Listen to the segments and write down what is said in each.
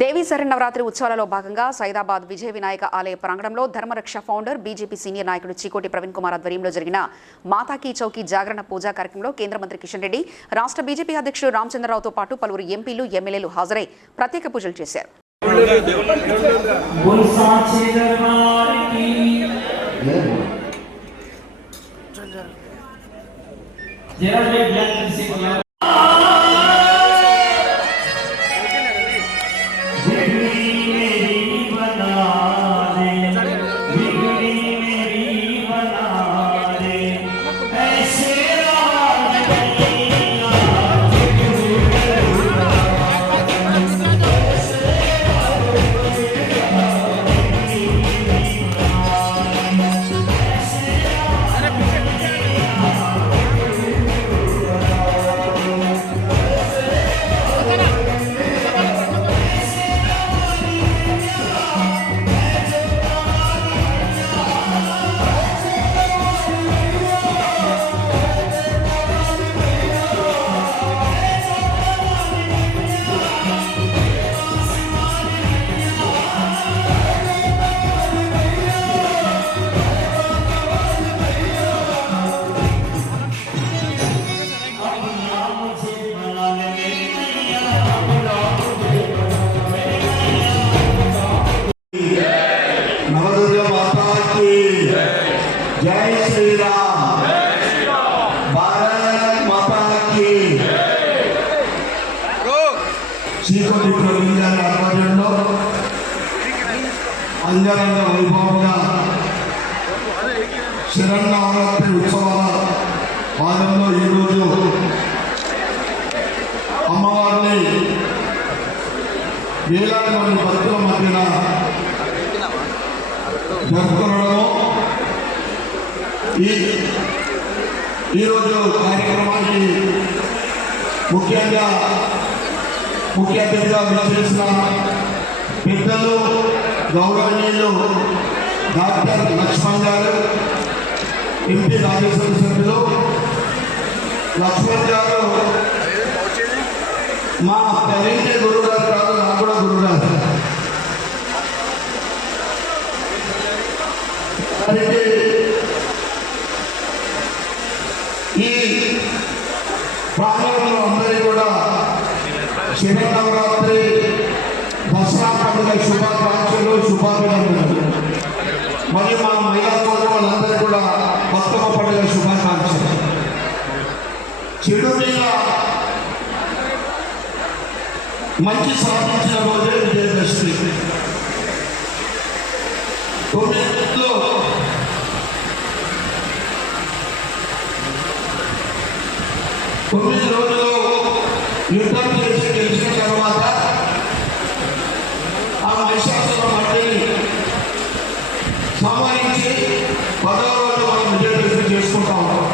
దేవీ శరన్నవరాత్రి ఉత్సవాలలో భాగంగా సైదాబాద్ విజయ వినాయక ఆలయ ప్రాంగణంలో ధర్మరక్ష ఫౌండర్ బీజేపీ సీనియర్ నాయకుడు చీకోటి ప్రవీణ్ కుమార్ ఆధ్వర్యంలో జరిగిన మాతాకీ చౌకీ జాగరణ పూజా కార్యక్రమంలో కేంద్ర మంత్రి కిషన్ రెడ్డి, రాష్ట్ర బీజేపీ అధ్యక్షుడు రామచంద్రరావుతో పాటు పలువురు ఎంపీలు, ఎమ్మెల్యేలు హాజరై ప్రత్యేక పూజలు చేశారు. जय श्री राम, भारत माता की चीकोटी प्रवीण गाరి ఆధ్వర్యంలో అంగరంగ వైభవంగా శరన్నవరాత్రి ఉత్సవాల భాగంలో ఈరోజు అమ్మవారిని వేలాది మంది భక్తుల మధ్యన జరుపుకోవడము ఈరోజు కార్యక్రమానికి ముఖ్య అతిథిగా విచ్చేసిన పెద్దలు గౌరవనీయులు డాక్టర్ లక్ష్మణ్ గారు, ఎంపీ రాజ్యసభ సభ్యులు లక్ష్మణ్ గారు మా తల్లికి గురువు గారు కాదు, నాకు కూడా గురువు గారు. ఈ ప్రాంగణంలో అందరికీ కూడా శరన్నవరాత్రి దసరా పండుగ శుభాకాంక్షలు, శుభాభినందనలు. మరియు మా మహిళా సోదరు వాళ్ళందరికీ కూడా బతుకమ్మ పండుగ శుభాకాంక్షలు. చెడు మీద మంచి సాధించిన రోజే విజయదశమి. 9 రోజులు యుద్ధం చేసి గెలిచిన తర్వాత ఆ మహిషాసుర మట్టిని సంహరించి 10వ రోజు మనం విజయదశమి చేసుకుంటా ఉంటాం.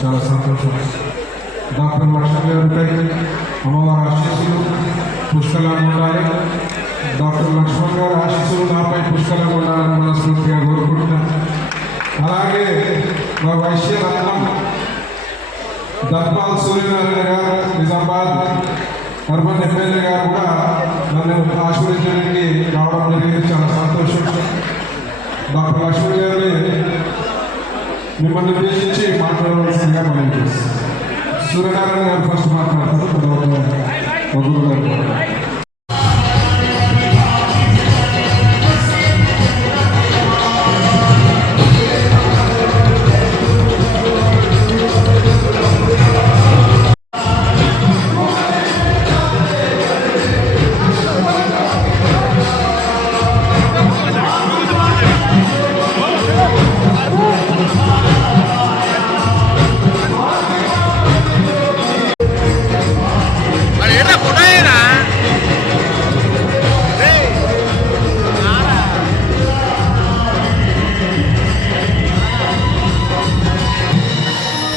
చాలా సంతోషం. డాక్టర్ లక్ష్మణ్ గారి అమ్మవారి ఆశీస్సులు పుష్కలంగా ఉండాలి. డాక్టర్ లక్ష్మణ్ గారి ఆశీస్సులు నాపై పుష్కలంగా ఉండాలని మనస్ఫూర్తిగా కోరుకుంటున్నాను. మా వైశ్య రత్నం దత్పాల్ సూర్యనారాయణ గారు నిజామాబాద్ అర్బన్ ఎమ్మెల్యే గారు కూడా నన్ను ఆశీర్వదించడానికి రావడం జరిగింది. చాలా సంతోషం. డాక్టర్ లక్ష్మణ్ గారిని మిమ్మల్ని ఉద్దేశించి మాట్లాడవలసిందిగా మనం చేస్తాం. సూర్యనారాయణ గారు ఫస్ట్ మాట్లాడతారు, తర్వాత మధురు గారు.